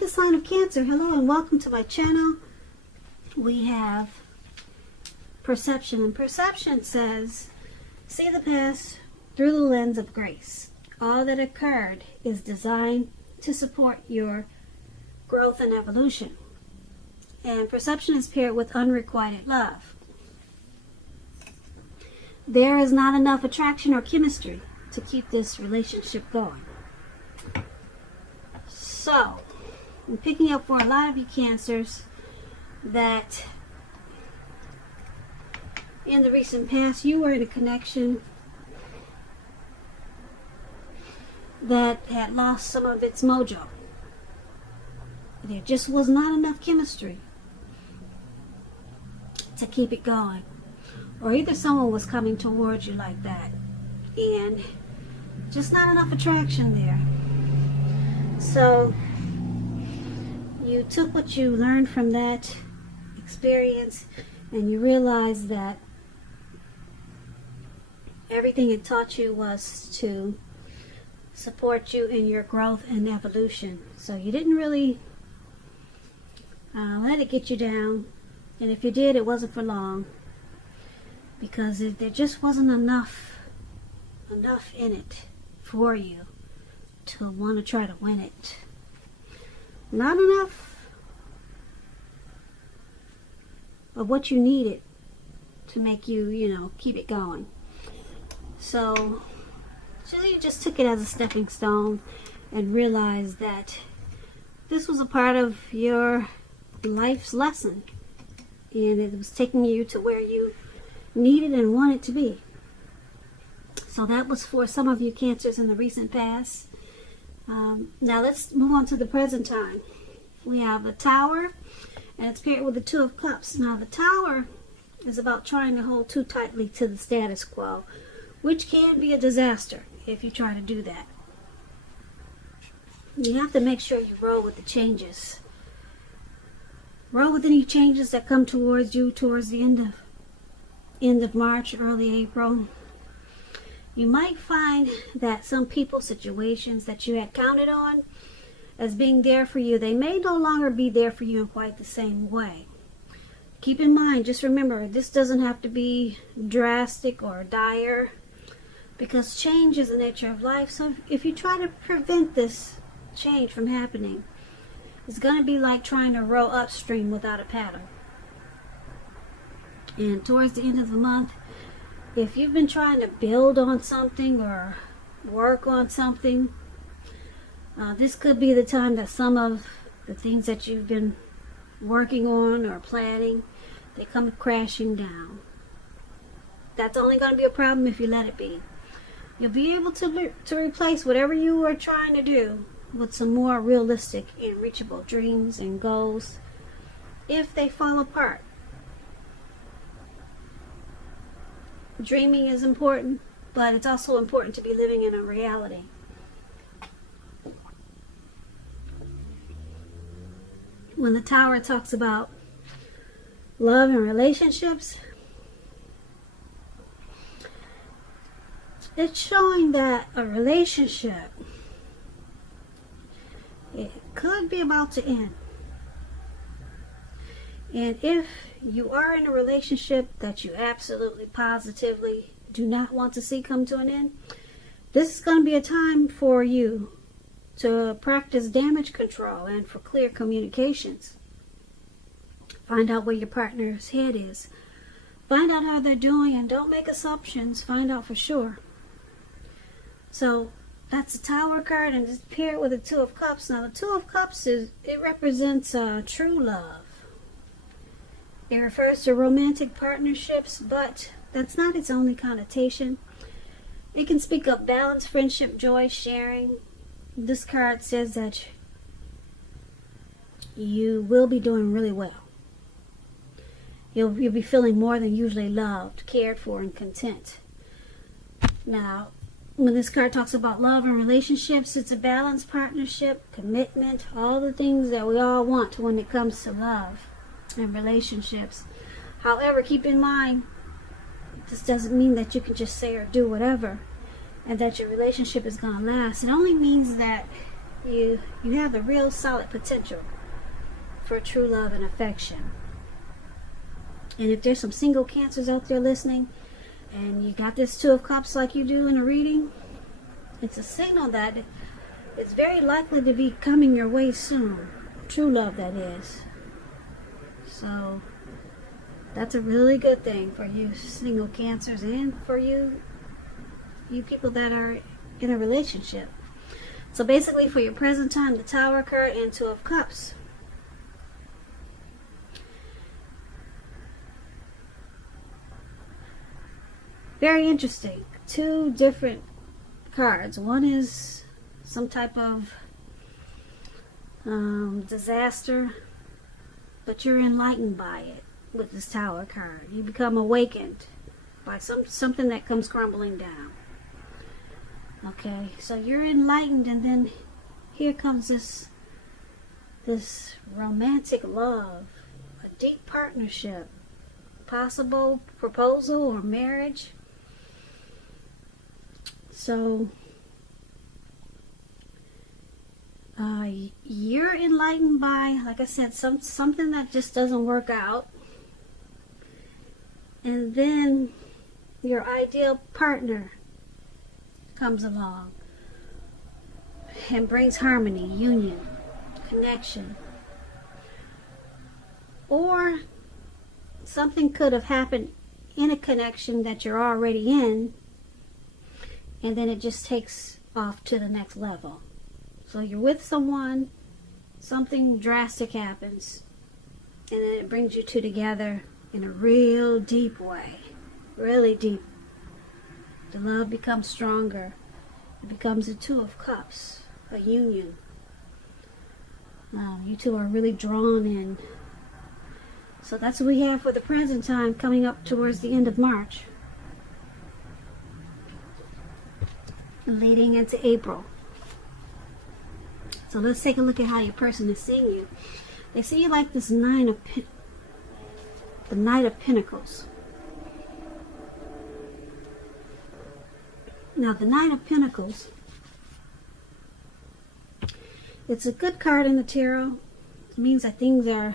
the sign of Cancer, hello and welcome to my channel. We have perception, and perception says, see the past through the lens of grace. All that occurred is designed to support your growth and evolution. And perception is paired with unrequited love. There is not enough attraction or chemistry to keep this relationship going. So, I'm picking up for a lot of you Cancers that in the recent past you were in a connection that had lost some of its mojo. There just was not enough chemistry to keep it going. Or either someone was coming towards you like that and just not enough attraction there. So you took what you learned from that experience and you realized that everything it taught you was to support you in your growth and evolution. So you didn't really let it get you down, and if you did, it wasn't for long, because there just wasn't enough in it for you to want to try to win it. Not enough of what you needed to make you, keep it going. So you just took it as a stepping stone and realized that this was a part of your life's lesson, and it was taking you to where you needed and wanted to be. So that was for some of you Cancers in the recent past. Now let's move on to the present time. We have the Tower, and it's paired with the Two of Cups. Now the Tower is about trying to hold too tightly to the status quo, which can be a disaster if you try to do that. You have to make sure you roll with the changes. Roll with any changes that come towards you towards the end of March, early April. You might find that some people, situations that you had counted on as being there for you, they may no longer be there for you in quite the same way. Keep in mind, just remember, this doesn't have to be drastic or dire, because change is the nature of life. So if you try to prevent this change from happening, it's going to be like trying to row upstream without a paddle. And towards the end of the month, if you've been trying to build on something or work on something, this could be the time that some of the things that you've been working on or planning, they come crashing down. That's only going to be a problem if you let it be. You'll be able to replace whatever you were trying to do with some more realistic and reachable dreams and goals if they fall apart. Dreaming is important, but it's also important to be living in a reality. When the Tower talks about love and relationships, it's showing that a relationship, it could be about to end. And if you are in a relationship that you absolutely positively do not want to see come to an end, this is going to be a time for you to practice damage control and for clear communications. Find out where your partner's head is. Find out how they're doing, and don't make assumptions. Find out for sure. So that's the Tower card, and it's paired with the Two of Cups. Now the Two of Cups it represents true love. It refers to romantic partnerships, but that's not its only connotation. It can speak of balance, friendship, joy, sharing. This card says that you will be doing really well. You'll be feeling more than usually loved, cared for, and content. Now, when this card talks about love and relationships, it's a balanced partnership, commitment, all the things that we all want when it comes to love and relationships. However, keep in mind, this doesn't mean that you can just say or do whatever and that your relationship is going to last. It only means that you have a real solid potential for true love and affection. And if there's some single Cancers out there listening, and you got this Two of Cups like you do in a reading, it's a signal that it's very likely to be coming your way soon. True love, that is. So that's a really good thing for you single Cancers, and for you people that are in a relationship. So basically, for your present time, the Tower card and Two of Cups. Very interesting. Two different cards. One is some type of disaster, but you're enlightened by it with this Tower card. You become awakened by something that comes crumbling down. Okay, so you're enlightened, and then here comes this romantic love, a deep partnership, possible proposal or marriage. So you're enlightened by, like I said, something that just doesn't work out, and then your ideal partner comes along and brings harmony, union, connection. Or something could have happened in a connection that you're already in, and then it just takes off to the next level. So you're with someone, something drastic happens, and then it brings you two together in a real deep way. Really deep. The love becomes stronger. It becomes a Two of Cups, a union. You two are really drawn in. So that's what we have for the present time, coming up towards the end of March, leading into April. So let's take a look at how your person is seeing you. They see you like this the Knight of Pentacles. Now, the Knight of Pentacles, it's a good card in the tarot. It means that things are,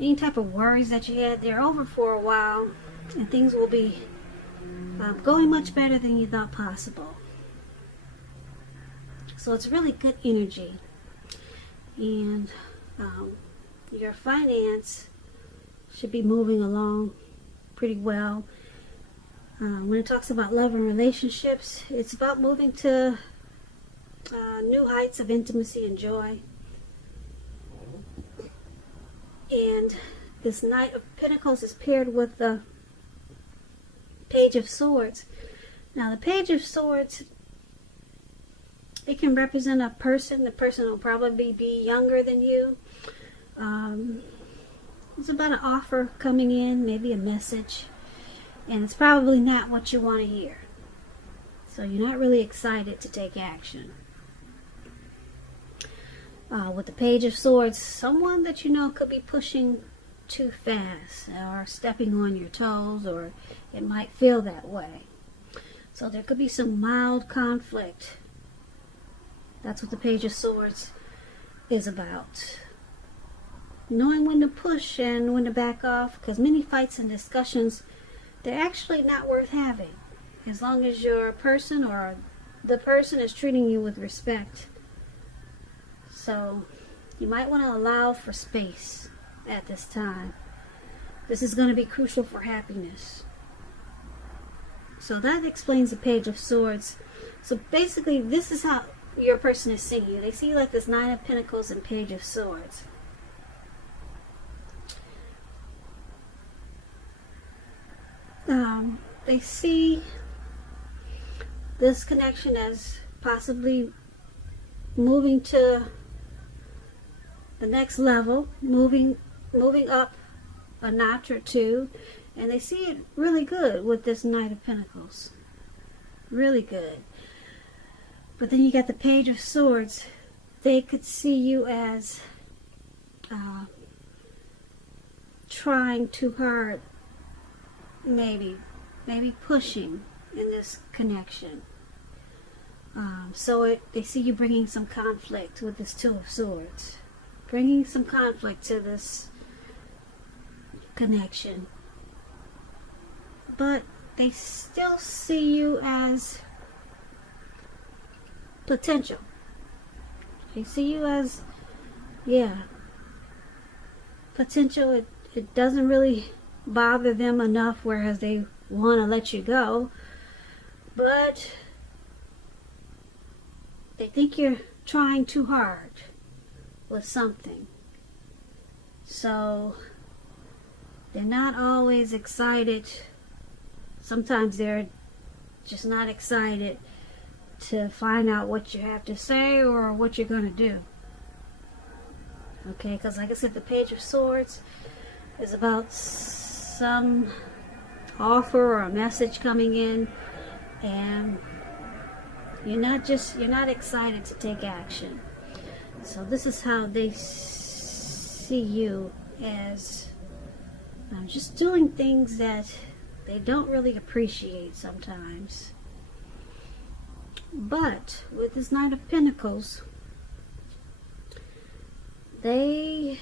any type of worries that you had, they're over for a while, and things will be going much better than you thought possible. So it's really good energy. And your finance should be moving along pretty well. When it talks about love and relationships, it's about moving to new heights of intimacy and joy. And this Knight of Pentacles is paired with the Page of Swords. Now, the Page of Swords, it can represent a person. The person will probably be younger than you. It's about an offer coming in, maybe a message. And it's probably not what you want to hear. So you're not really excited to take action. With the Page of Swords, someone that you know could be pushing too fast or stepping on your toes, or it might feel that way. So there could be some mild conflict. That's what the Page of Swords is about. Knowing when to push and when to back off, because many fights and discussions, they're actually not worth having, as long as your person or the person is treating you with respect. So you might want to allow for space at this time. This is going to be crucial for happiness. So that explains the Page of Swords. So basically, this is how your person is seeing you. They see you like this Nine of Pentacles and Page of Swords. They see this connection as possibly moving to the next level, moving up a notch or two, and they see it really good with this Knight of Pentacles. Really good. But then you got the Page of Swords. They could see you as trying too hard, maybe pushing in this connection. They see you bringing some conflict with this Two of Swords. Bringing some conflict to this connection. But they still see you as potential. They see you as, potential. It doesn't really bother them enough, whereas they want to let you go. But they think you're trying too hard with something. So they're not always excited. Sometimes they're just not excited to find out what you have to say or what you're going to do. Okay, because like I said, the Page of Swords is about some offer or a message coming in, and you're not excited to take action. So this is how they see you, as just doing things that they don't really appreciate sometimes. But with this Knight of Pentacles, they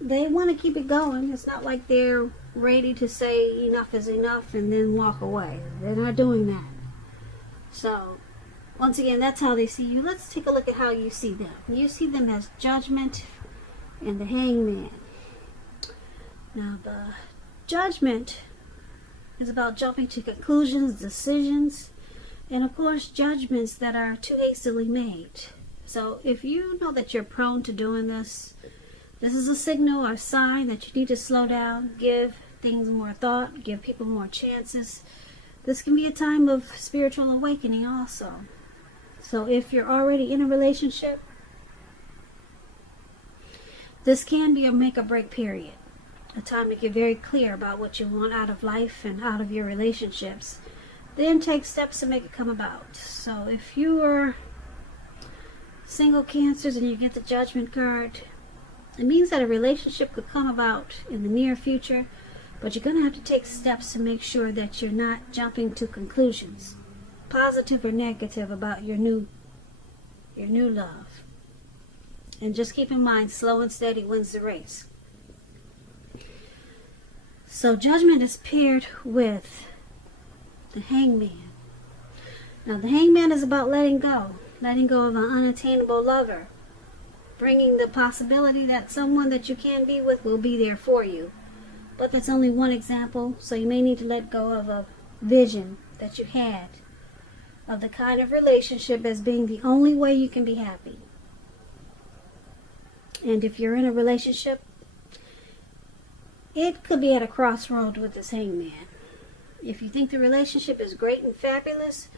want to keep it going. It's not like they're ready to say enough is enough and then walk away. They're not doing that. So once again, that's how they see you. Let's take a look at how you see them. You see them as Judgment and the Hangman. Now the Judgment is about jumping to conclusions, decisions, and of course judgments that are too hastily made. So if you know that you're prone to doing this, this is a signal or a sign that you need to slow down, give things more thought, give people more chances. This can be a time of spiritual awakening also. So if you're already in a relationship, this can be a make or break period. A time to get very clear about what you want out of life and out of your relationships. Then take steps to make it come about. So if you are single Cancers and you get the Judgment card, it means that a relationship could come about in the near future, but you're going to have to take steps to make sure that you're not jumping to conclusions, positive or negative, about your new love. And just keep in mind, slow and steady wins the race. So Judgment is paired with the Hangman. Now the Hangman is about letting go of an unattainable lover, bringing the possibility that someone that you can be with will be there for you. But that's only one example, so you may need to let go of a vision that you had of the kind of relationship as being the only way you can be happy. And if you're in a relationship, it could be at a crossroad with this Hangman. If you think the relationship is great and fabulous,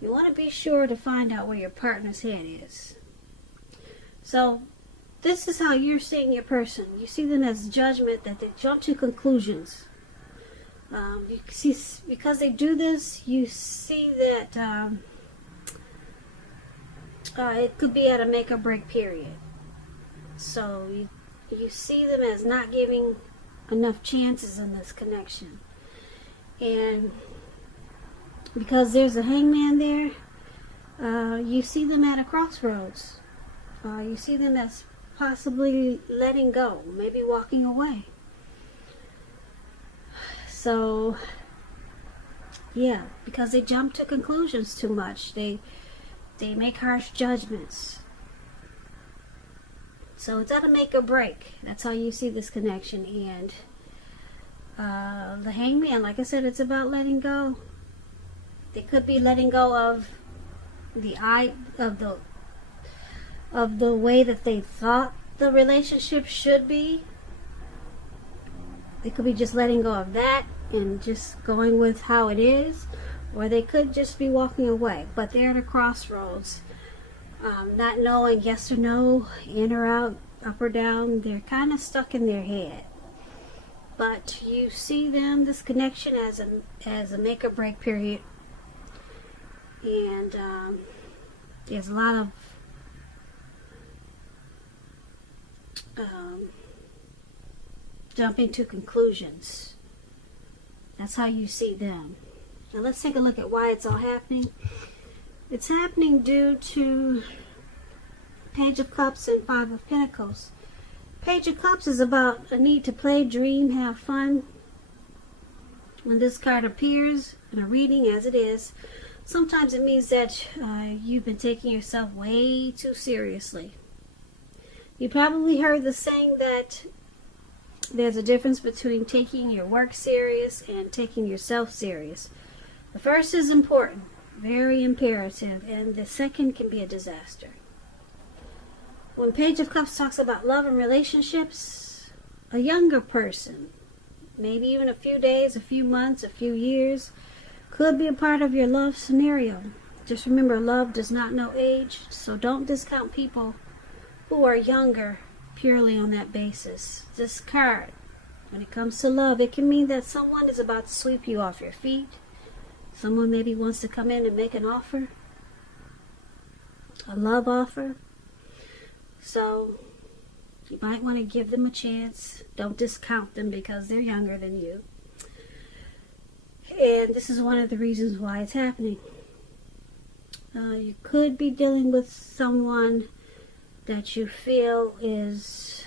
you want to be sure to find out where your partner's head is. So this is how you're seeing your person. You see them as Judgment, that they jump to conclusions. You see, because they do this, you see that it could be at a make or break period. So you see them as not giving enough chances in this connection. And because there's a Hangman there, you see them at a crossroads. You see them as possibly letting go, maybe walking away. So, yeah, because they jump to conclusions too much. They make harsh judgments. So it's at a make or break. That's how you see this connection. And the Hangman, like I said, it's about letting go. They could be letting go of the way that they thought the relationship should be. They could be just letting go of that and just going with how it is, or they could just be walking away. But they're at a crossroads, not knowing yes or no, in or out, up or down. They're kind of stuck in their head. But you see them, this connection, as a make or break period. And there's a lot of jumping to conclusions That's how you see them. Now let's take a look at why it's all happening. It's happening due to Page of Cups and Five of Pentacles. Page of Cups is about a need to play, dream, have fun. When this card appears in a reading, as it is, sometimes it means that you've been taking yourself way too seriously. You probably heard the saying that there's a difference between taking your work serious and taking yourself serious. The first is important, very imperative, and the second can be a disaster. When Page of Cups talks about love and relationships, a younger person, maybe even a few days, a few months, a few years, could be a part of your love scenario. Just remember, love does not know age, so don't discount people who are younger purely on that basis. This card, when it comes to love, it can mean that someone is about to sweep you off your feet. Someone maybe wants to come in and make an offer, a love offer. So you might want to give them a chance. Don't discount them because they're younger than you. And this is one of the reasons why it's happening. You could be dealing with someone that you feel is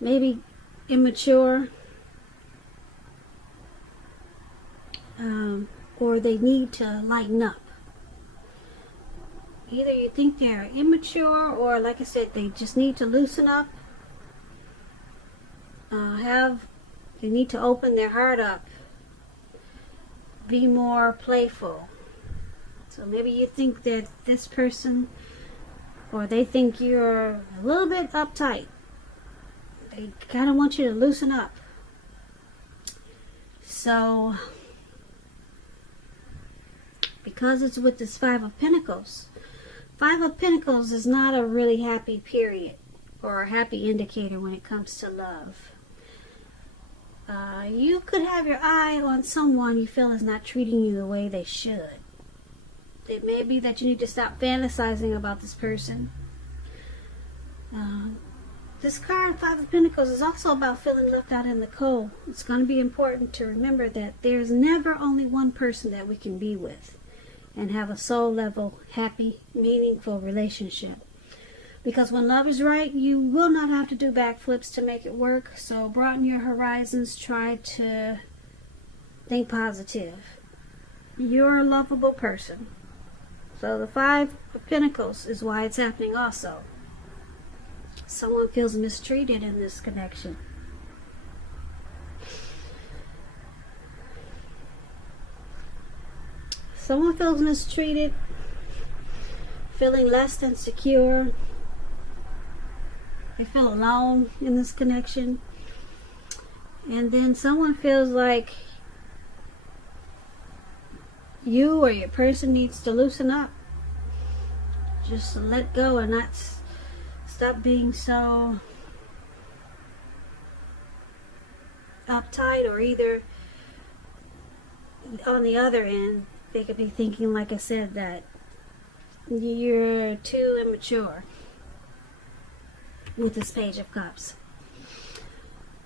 maybe immature, or they need to lighten up. Either you think they're immature, or like I said, they just need to loosen up. They need to open their heart up, be more playful. So maybe you think that this person, or they think you're a little bit uptight. They kind of want you to loosen up. So, because it's with this Five of Pentacles, Five of Pentacles is not a really happy period or a happy indicator when it comes to love. You could have your eye on someone you feel is not treating you the way they should. It may be that you need to stop fantasizing about this person. This card, Five of Pentacles, is also about feeling left out in the cold. It's going to be important to remember that there's never only one person that we can be with and have a soul level, happy, meaningful relationship. Because when love is right, you will not have to do backflips to make it work. So broaden your horizons. Try to think positive. You're a lovable person. So the Five of Pentacles is why it's happening also. Someone feels mistreated in this connection. Someone feels mistreated, feeling less than secure. They feel alone in this connection. And then someone feels like you or your person needs to loosen up. Just let go and not stop being so uptight, or either on the other end, they could be thinking, like I said, that you're too immature with this Page of Cups.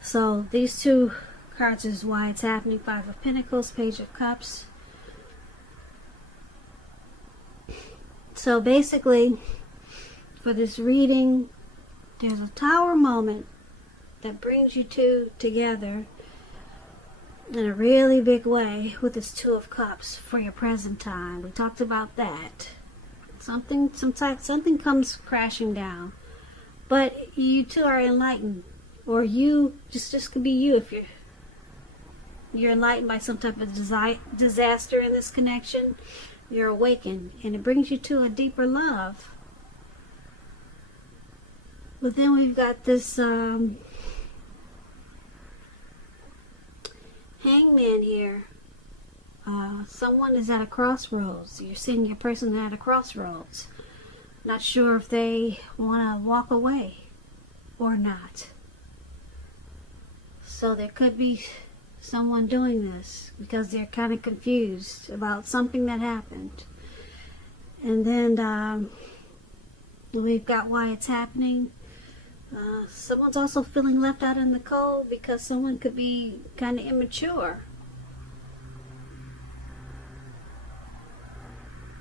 So these two cards is why it's happening. Five of Pentacles, Page of Cups. So basically, for this reading, there's a tower moment that brings you two together in a really big way with this Two of Cups for your present time. We talked about that. Something comes crashing down, but you two are enlightened, or you just could be you if you're enlightened by some type of disaster in this connection. You're awakened, and it brings you to a deeper love. But then we've got this hangman here. Someone is at a crossroads. You're seeing your person at a crossroads. Not sure if they want to walk away or not. So there could be someone doing this because they're kind of confused about something that happened. And then we've got why it's happening. Someone's also feeling left out in the cold because someone could be kind of immature.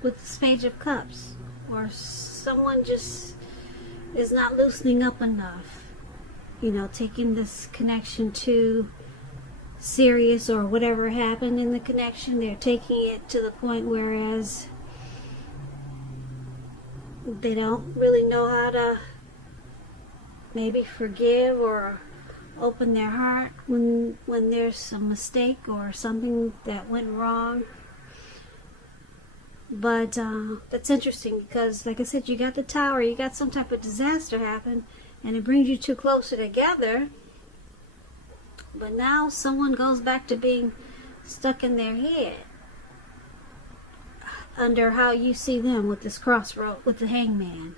With this Page of Cups. Or someone just is not loosening up enough. You know, taking this connection too serious, or whatever happened in the connection, they're taking it to the point whereas they don't really know how to maybe forgive or open their heart when there's some mistake or something that went wrong. But that's interesting because, like I said, you got the Tower, you got some type of disaster happen, and it brings you two closer together. But now someone goes back to being stuck in their head under how you see them with this crossroad, with the Hangman.